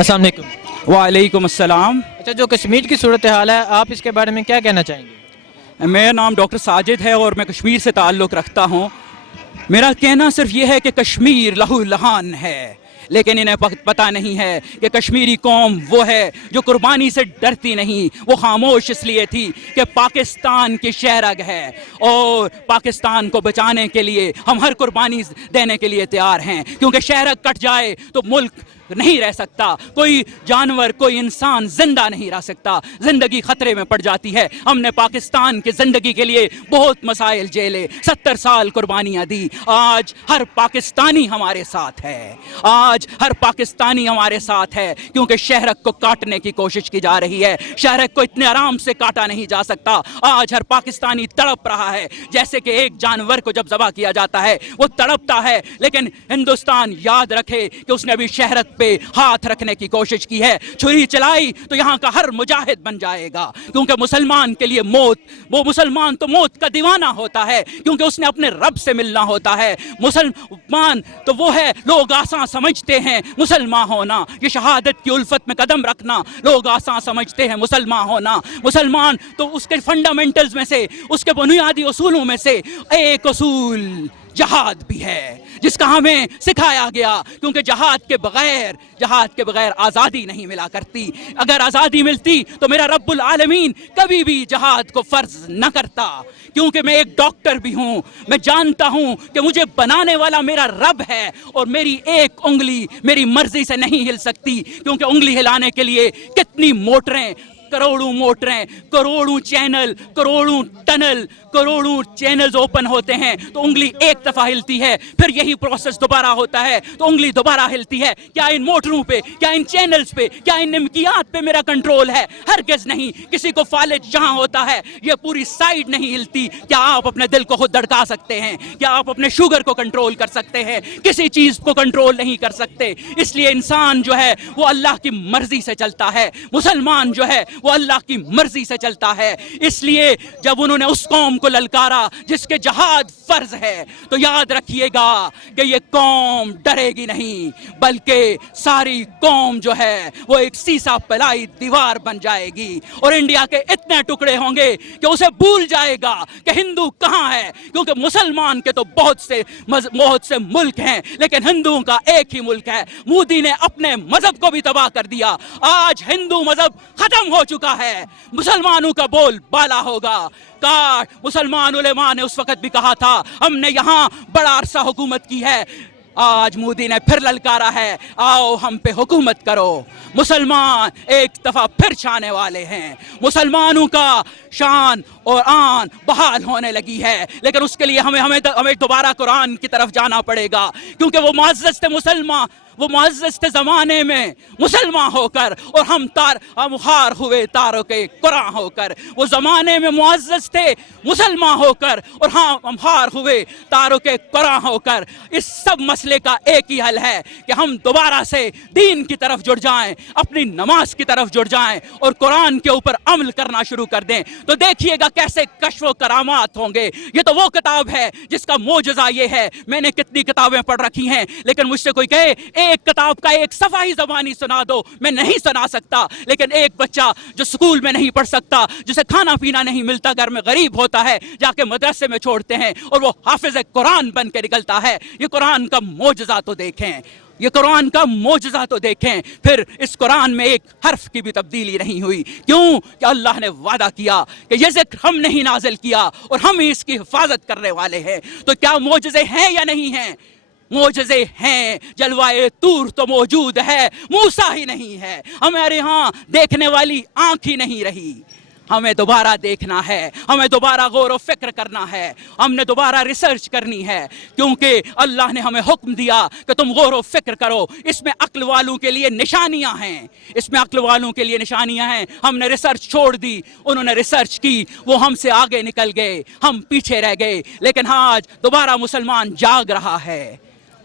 السلام علیکم۔ وعلیکم السلام۔ اچھا، جو کشمیر کی صورتحال ہے آپ اس کے بارے میں کیا کہنا چاہیں گے؟ میرا نام ڈاکٹر ساجد ہے اور میں کشمیر سے تعلق رکھتا ہوں۔ میرا کہنا صرف یہ ہے کہ کشمیر لہو لہان ہے، لیکن انہیں پتہ نہیں ہے کہ کشمیری قوم وہ ہے جو قربانی سے ڈرتی نہیں۔ وہ خاموش اس لیے تھی کہ پاکستان کی شہرگ ہے، اور پاکستان کو بچانے کے لیے ہم ہر قربانی دینے کے لیے تیار ہیں، کیونکہ شہرگ کٹ جائے تو ملک نہیں رہ سکتا، کوئی جانور کوئی انسان زندہ نہیں رہ سکتا، زندگی خطرے میں پڑ جاتی ہے۔ ہم نے پاکستان کی زندگی کے لیے بہت مسائل جھیلے، 70 سال قربانیاں دی۔ آج ہر پاکستانی ہمارے ساتھ ہے، آج ہر پاکستانی ہمارے ساتھ ہے، کیونکہ شہرگ کو کاٹنے کی کوشش کی جا رہی ہے۔ شہرگ کو اتنے آرام سے کاٹا نہیں جا سکتا۔ آج ہر پاکستانی تڑپ رہا ہے، جیسے کہ ایک جانور کو جب ذبح کیا جاتا ہے وہ تڑپتا ہے، لیکن ہندوستان یاد رکھے کہ اس نے ابھی شہرگ پہ ہاتھ رکھنے کی کوشش کی ہے، چھری چلائی تو یہاں کا ہر مجاہد بن جائے گا، کیونکہ مسلمان کے لیے موت، وہ مسلمان تو موت کا دیوانہ ہوتا ہے، کیونکہ اس نے اپنے رب سے ملنا ہوتا ہے۔ مسلمان تو وہ ہے، لوگ آسان سمجھتے ہیں مسلمان ہونا، یہ شہادت کی الفت میں قدم رکھنا لوگ آسان سمجھتے ہیں مسلمان ہونا۔ مسلمان تو اس کے فنڈامنٹلز میں سے، اس کے بنیادی اصولوں میں سے ایک اصول جہاد بھی ہے، جس کا ہمیں سکھایا گیا، کیونکہ جہاد کے بغیر آزادی نہیں ملا کرتی۔ اگر آزادی ملتی تو میرا رب العالمین کبھی بھی جہاد کو فرض نہ کرتا، کیونکہ میں ایک ڈاکٹر بھی ہوں، میں جانتا ہوں کہ مجھے بنانے والا میرا رب ہے، اور میری ایک انگلی میری مرضی سے نہیں ہل سکتی، کیونکہ انگلی ہلانے کے لیے کتنی موٹریں، کروڑوں موٹریں، کروڑوں چینل، کروڑوں ٹنل، کروڑوں چینلز اوپن ہوتے ہیں تو انگلی ایک دفعہ ہلتی ہے، پھر یہی پروسیس دوبارہ ہوتا ہے تو انگلی دوبارہ ہلتی ہے۔ کیا ان موٹروں پہ، کیا ان چینلز پہ، کیا ان نمکیات پہ میرا کنٹرول ہے؟ ہرگز نہیں۔ کسی کو فالج جہاں ہوتا ہے یہ پوری سائیڈ نہیں ہلتی۔ کیا آپ اپنے دل کو خود دھڑکا سکتے ہیں؟ کیا آپ اپنے شوگر کو کنٹرول کر سکتے ہیں؟ کسی چیز کو کنٹرول نہیں کر سکتے۔ اس لیے انسان جو ہے وہ اللہ کی مرضی سے چلتا ہے، مسلمان جو ہے وہ اللہ کی مرضی سے چلتا ہے۔ اس لیے جب انہوں نے اس قوم کو للکارا جس کے جہاد فرض ہے، تو یاد رکھیے گا کہ یہ قوم ڈرے گی نہیں، بلکہ ساری قوم جو ہے وہ ایک سیسا پلائی دیوار بن جائے گی، اور انڈیا کے اتنے ٹکڑے ہوں گے کہ اسے بھول جائے گا کہ ہندو کہاں ہے، کیونکہ مسلمان کے تو بہت سے ملک ہیں، لیکن ہندوؤں کا ایک ہی ملک ہے۔ مودی نے اپنے مذہب کو بھی تباہ کر دیا۔ آج ہندو مذہب ختم ہو چکا ہے، مسلمانوں کا بول بالا ہوگا۔ کاش مسلمان علماء نے اس وقت بھی کہا تھا ہم نے یہاں بڑا عرصہ حکومت کی ہے۔ آج مودی نے پھر للکارا ہے، آؤ ہم پہ حکومت کرو۔ مسلمان ایک دفعہ پھر چھانے والے ہیں، مسلمانوں کا شان اور آن بحال ہونے لگی ہے، لیکن اس کے لیے ہمیں دوبارہ قرآن کی طرف جانا پڑے گا، کیونکہ وہ معزز تھے مسلمان، وہ معزز تھے زمانے میں مسلمان ہو کر، اور ہم ہار ہوئے تاروں کے قرآن ہو کر۔ وہ زمانے میں معزز تھے مسلمان ہو کر، اور ہم ہار ہوئے تاروں کے قرآن ہو کر۔ اس سب مسئلے کا ایک ہی حل ہے کہ ہم دوبارہ سے دین کی طرف جڑ جائیں، اپنی نماز کی طرف جڑ جائیں، اور قرآن کے اوپر عمل کرنا شروع کر دیں، تو دیکھیے گا کیسے کشف و کرامات ہوں گے۔ یہ تو وہ کتاب ہے جس کا معجزہ یہ ہے۔ میں نے کتنی کتابیں پڑھ رکھی ہیں، لیکن مجھ سے کوئی کہے ایک کتاب کا ایک صفحہ ہی زبانی سنا دو، میں نہیں سنا سکتا۔ لیکن ایک بچہ جو سکول میں نہیں پڑھ سکتا، جسے کھانا پینا نہیں ملتا، گھر میں غریب ہوتا ہے، جا کے مدرسے میں چھوڑتے ہیں، اور وہ حافظ قرآن بن کے نکلتا ہے۔ یہ قرآن کا معجزہ تو دیکھیں، یہ قرآن کا معجزہ تو دیکھیں۔ پھر اس قرآن میں ایک حرف کی بھی تبدیلی نہیں ہوئی، کیوں کہ اللہ نے وعدہ کیا کہ یہ ذکر ہم نے ہی نازل کیا، اور ہم ہی اس کی حفاظت کرنے والے ہیں۔ تو کیا معجزے ہیں یا نہیں ہیں؟ معجزے ہیں۔ جلوائے طور تو موجود ہے، موسیٰ ہی نہیں ہے۔ ہمارے ہاں دیکھنے والی آنکھ ہی نہیں رہی۔ ہمیں دوبارہ دیکھنا ہے، ہمیں دوبارہ غور و فکر کرنا ہے، ہم نے دوبارہ ریسرچ کرنی ہے، کیونکہ اللہ نے ہمیں حکم دیا کہ تم غور و فکر کرو۔ اس میں عقل والوں کے لیے نشانیاں ہیں، اس میں عقل والوں کے لیے نشانیاں ہیں۔ ہم نے ریسرچ چھوڑ دی، انہوں نے ریسرچ کی، وہ ہم سے آگے نکل گئے، ہم پیچھے رہ گئے۔ لیکن آج دوبارہ مسلمان جاگ رہا ہے،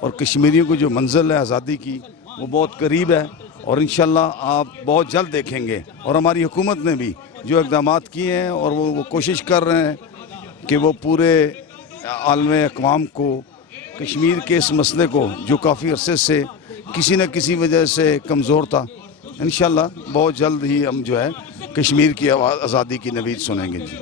اور کشمیریوں کو جو منزل ہے آزادی کی وہ بہت قریب ہے، اور انشاءاللہ آپ بہت جلد دیکھیں گے. اور ہماری حکومت نے بھی جو اقدامات کیے ہیں اور وہ کوشش کر رہے ہیں کہ وہ پورے عالم اقوام کو کشمیر کے اس مسئلے کو جو کافی عرصے سے کسی نہ کسی وجہ سے کمزور تھا، انشاءاللہ بہت جلد ہی ہم جو ہے کشمیر کی آزادی کی نوید سنیں گے. جی